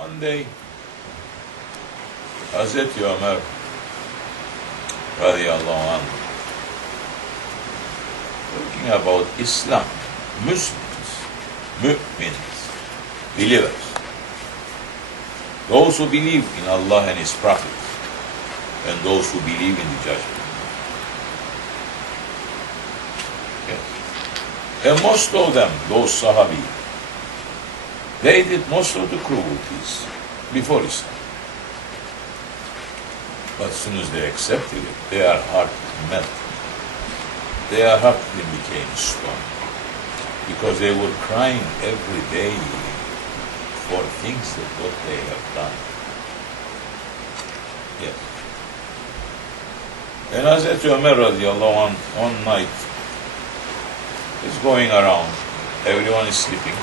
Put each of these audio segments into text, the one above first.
One day, Hazreti Omar radiyallahu anh, talking about Islam, Muslims, mu'mins, believers, those who believe in Allah and His Prophet, and those who believe in the judgment. Yes. And most of them, those Sahabi, they did most of the cruelties before Islam. But as soon as they accepted it, their heart melted. Their heart became stone. Because they were crying every day for things that what they have done. Yes. And Hazreti Omar radiallahu anh, one night, is going around, everyone is sleeping,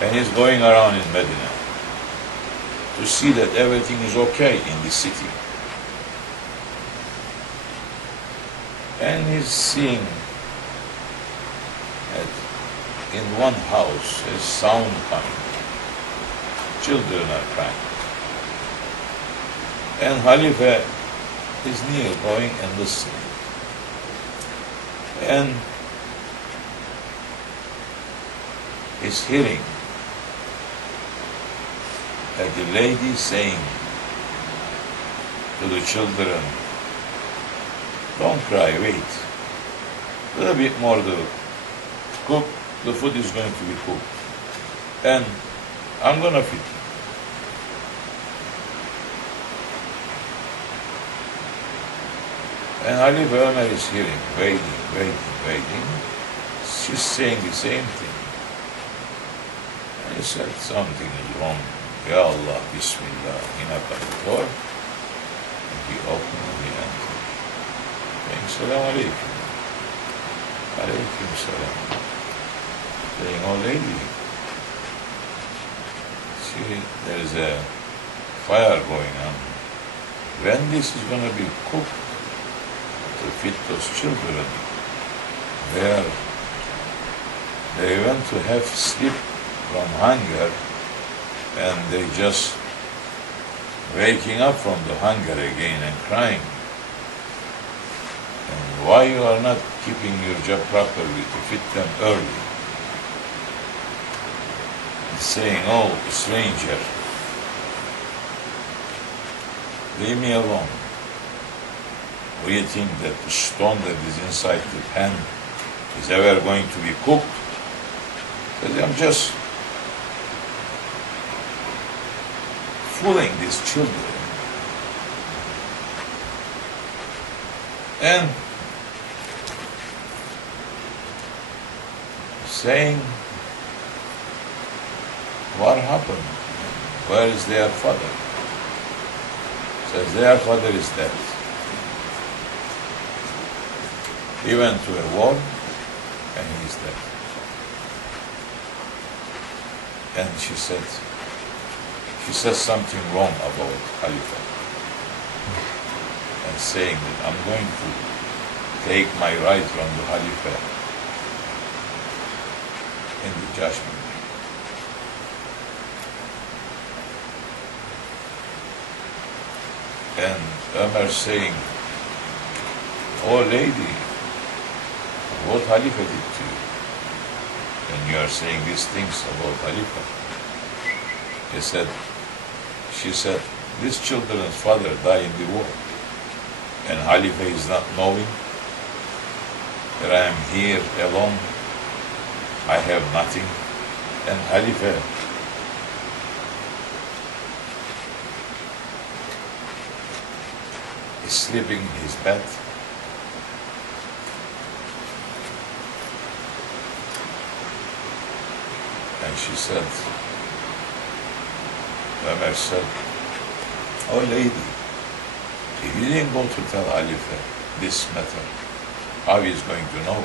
and he's going around in Medina to see that everything is okay in the city. And he's seeing that in one house there's sound coming. Children are crying. And Khalifa is near, going and listening. And he's hearing that the lady saying to the children, don't cry, wait. A little bit more to cook, the food is going to be cooked. And I'm going to feed you. And Khalifa Omar is hearing, waiting. She's saying the same thing. And he said, something is wrong. Ya Allah, Bismillah. He knocked on the door, and he opened and he entered. Saying, Salaam alaikum. Alaikum salam. Saying, oh lady, see, there is a fire going on. When this is going to be cooked to feed those children, they went to have sleep from hunger, and they just waking up from the hunger again and crying. And why you are not keeping your job properly to feed them early? It's saying, oh, stranger, leave me alone. Do you think that the stone that is inside the pan is ever going to be cooked? Because I'm just fooling these children. And saying, what happened? Where is their father? Says, their father is dead. He went to a war and he is dead. And she says something wrong about Khalifa. And saying that I'm going to take my right from the Khalifa in the judgment. And Omar saying, oh lady, what Khalifa did to you? And you are saying these things about Khalifa. She said, this children's father died in the war. And Khalifa is not knowing that I am here alone. I have nothing. And Khalifa is sleeping in his bed. And she said, Omar said, oh lady, if you didn't go to tell Khalifa this matter, how he is going to know?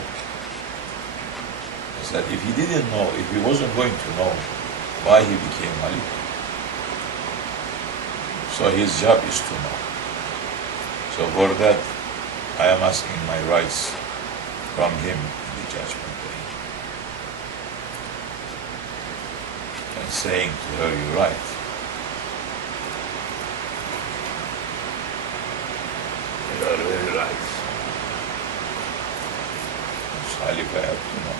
I said, if he didn't know, if he wasn't going to know why he became Khalifa, so his job is to know. So for that, I am asking my rights from him in the judgment day. and saying to her, "You're right. You are very right. It's highly bad to know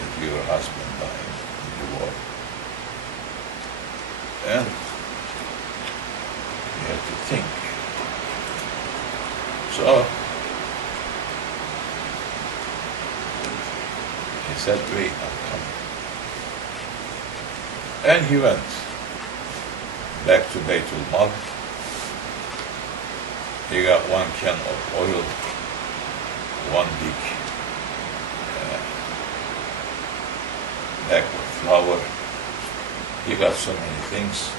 that your husband died in the war. And you have to think." So he said, "Wait, I'm coming." And he went back to Beitul Mal. He got 1 can of oil, 1 big bag of flour. He got so many things.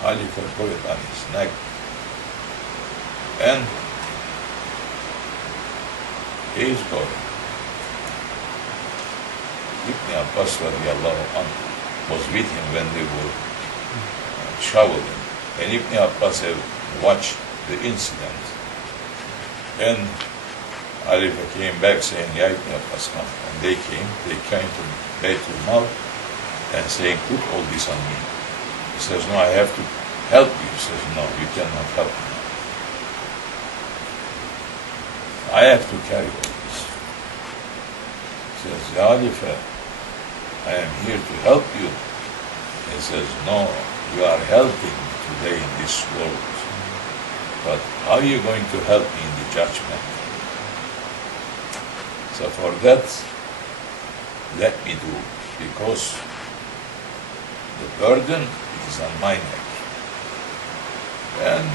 Khalifa put it on his neck, and he is going. Ibn Abbas radiallahu anhu was with him when they were traveling, and Ibn Abbas had watched the incident. And Khalifa came back saying, "Yeah, Ibn Abbas, come." And they came to Beitul Mal and saying, "Put all this on me." He says, "No, I have to help you." He says, "No, you cannot help me. I have to carry all this." He says, "Ya Khalifa, I am here to help you." He says, "No, you are helping me today in this world. But how are you going to help me in the judgment? So for that, let me do, because the burden is on my neck." And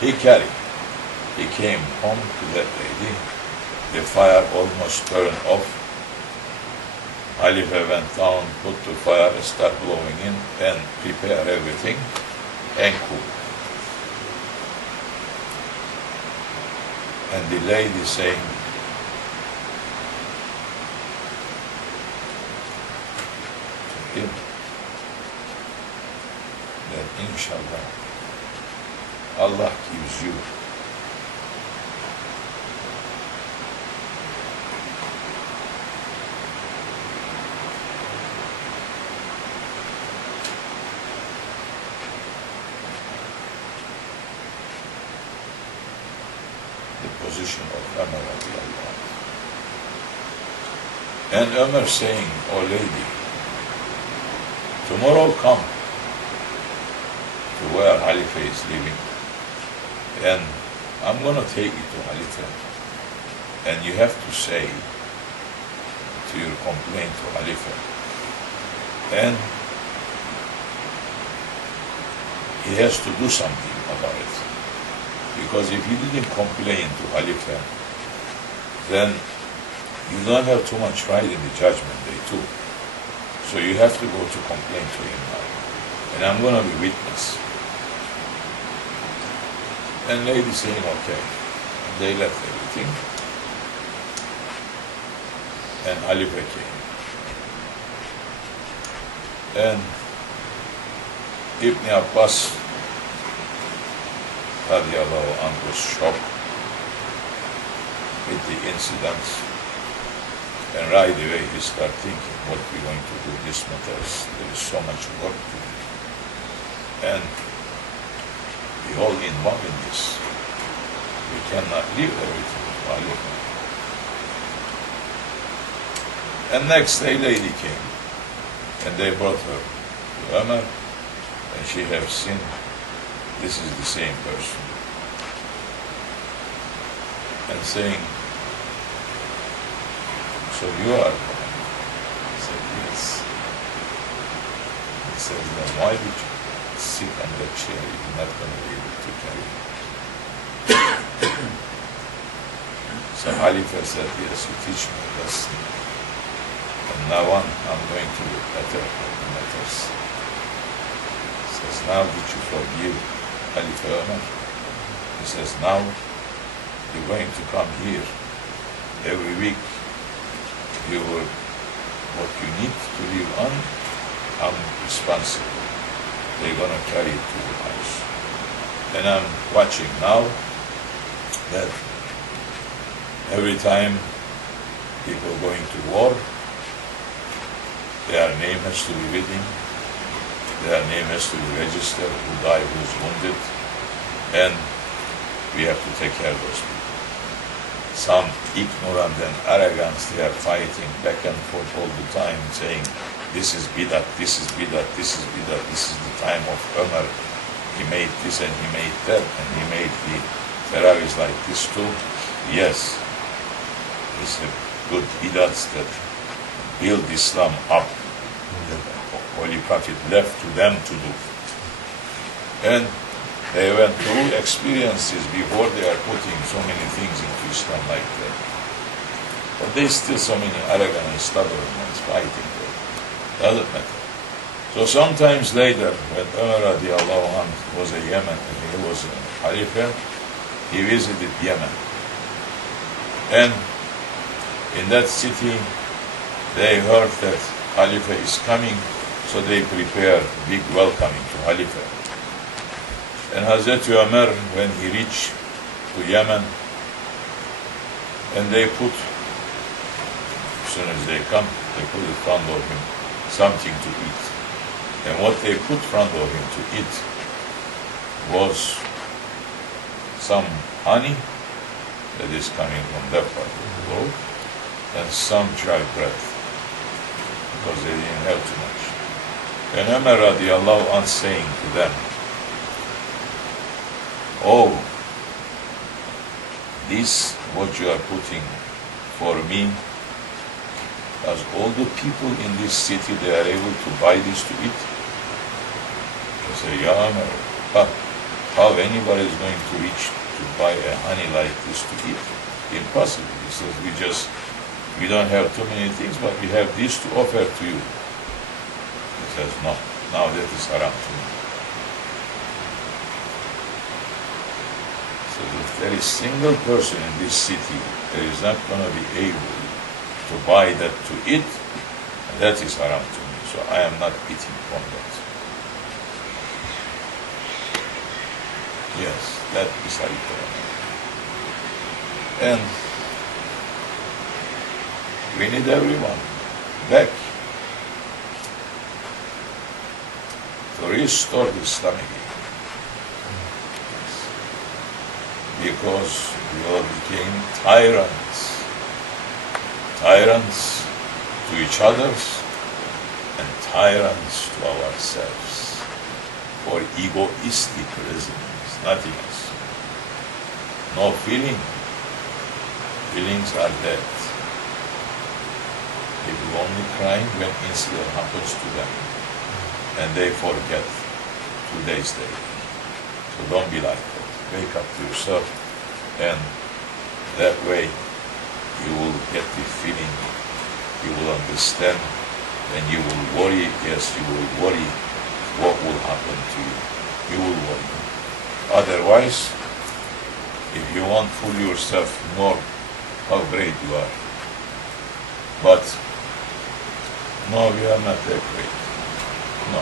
he carried. He came home to that lady. The fire almost turned off. Khalifa went down, put the fire, start blowing in, and prepare everything, and cook. And the lady saying, to him, that inshallah, Allah gives you the position of Omar radiallahu anhu. And Omar saying, "Oh lady, tomorrow come to where Khalifa is living, and I'm going to take you to Khalifa, and you have to say to your complaint to Khalifa, and he has to do something about it. Because if you didn't complain to Khalifa, then you don't have too much right in the judgment day too. So you have to go to complain to him now. And I'm going to be witness." And lady saying, "Okay." And they left everything. And Khalifa came. And Ibn Abbas radiallahu anhu was shocked with the incident, and right away he started thinking, what we're going to do, this matters, there is so much work to do, and we all involved in this. We cannot leave everything to Allah. And next day lady came, and they brought her to Omar, and she have seen this is the same person, and saying, "So you are coming?" He said, "Yes." He says, "Then why did you sit on that chair? You're not going to be able to carry it." So Khalifa said, "Yes, you teach me a lesson, and now on I'm going to look better at the matters." He says, "Now did you forgive Khalifa Omar?" He says, "Now you're going to come here every week. What you need to live on, I'm responsible. They're going to carry it to your house. And I'm watching now that every time people going to war, their name has to be written, their name has to be registered, who died, who's wounded, and we have to take care of those people. Some ignorant and arrogance, they are fighting back and forth all the time, saying, this is bidat, this is bidat, this is bidat, this is the time of Omar. He made this and he made that, and he made the terrorists like this too. Yes, it's a good bidats that build Islam up. The Holy Prophet left to them to do. And they went through experiences before they are putting so many things into Islam like that. But there's still so many arrogant and stubborn ones fighting there. Doesn't matter. So sometimes later, when Omar radiallahu anhu was a Yemen, he was a Khalifa, he visited Yemen. And in that city, they heard that Khalifa is coming, so they prepared big welcoming to Khalifa. And Hazrat Omar, when he reached to Yemen, and they put, as soon as they come, they put in front of him something to eat. And what they put in front of him to eat was some honey that is coming from that part of the world, and some dry bread, because they didn't have too much. And Omar radiallahu anhu saying to them, oh, this what you are putting for me, as all the people in this city, they are able to buy this to eat? I say, yeah, Omar, how anybody is going to reach to buy a honey like this to eat? Impossible. He says, we don't have too many things, but we have this to offer to you. He says, no, now that is haram to me. So if there is single person in this city that is not going to be able to buy that to eat, that is haram to me. So I am not eating from that. Yes, that is haram. And we need everyone back to restore the Islamic. Because we all became tyrants to each other and tyrants to ourselves for egoistic reasons, nothing else. No feeling. Feelings are dead. People only crying when incident happens to them, and they forget 2 days later. So don't be like that. Wake up to yourself, and that way you will get the feeling, you will understand, and you will worry. Yes, you will worry what will happen to you. You will worry. Otherwise, if you want to fool yourself more how great you are, but no, we are not that great. No.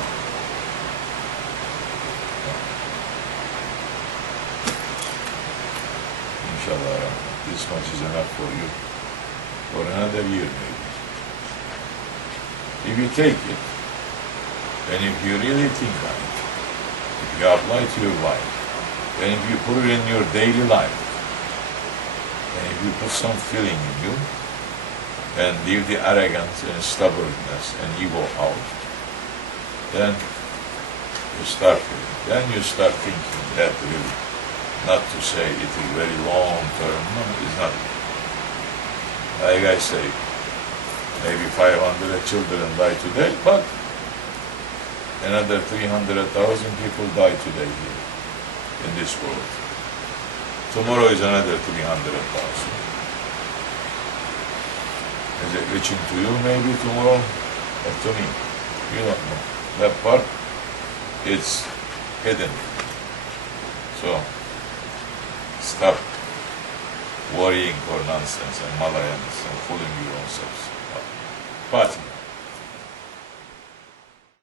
Inshallah, this much is enough for you for another year maybe. If you take it, and if you really think on it, if you apply to your life, and if you put it in your daily life, and if you put some feeling in you, and leave the arrogance and stubbornness and ego out, then you start feeling. Then you start thinking that really, not to say it is very long term, no, it's not. Like I say, maybe 500 children die today, but another 300,000 people die today here in this world. Tomorrow is another 300,000. Is it reaching to you maybe tomorrow? Or to me? You don't know. That part, it's hidden. So, stop worrying for nonsense and malayans and fooling your own selves. But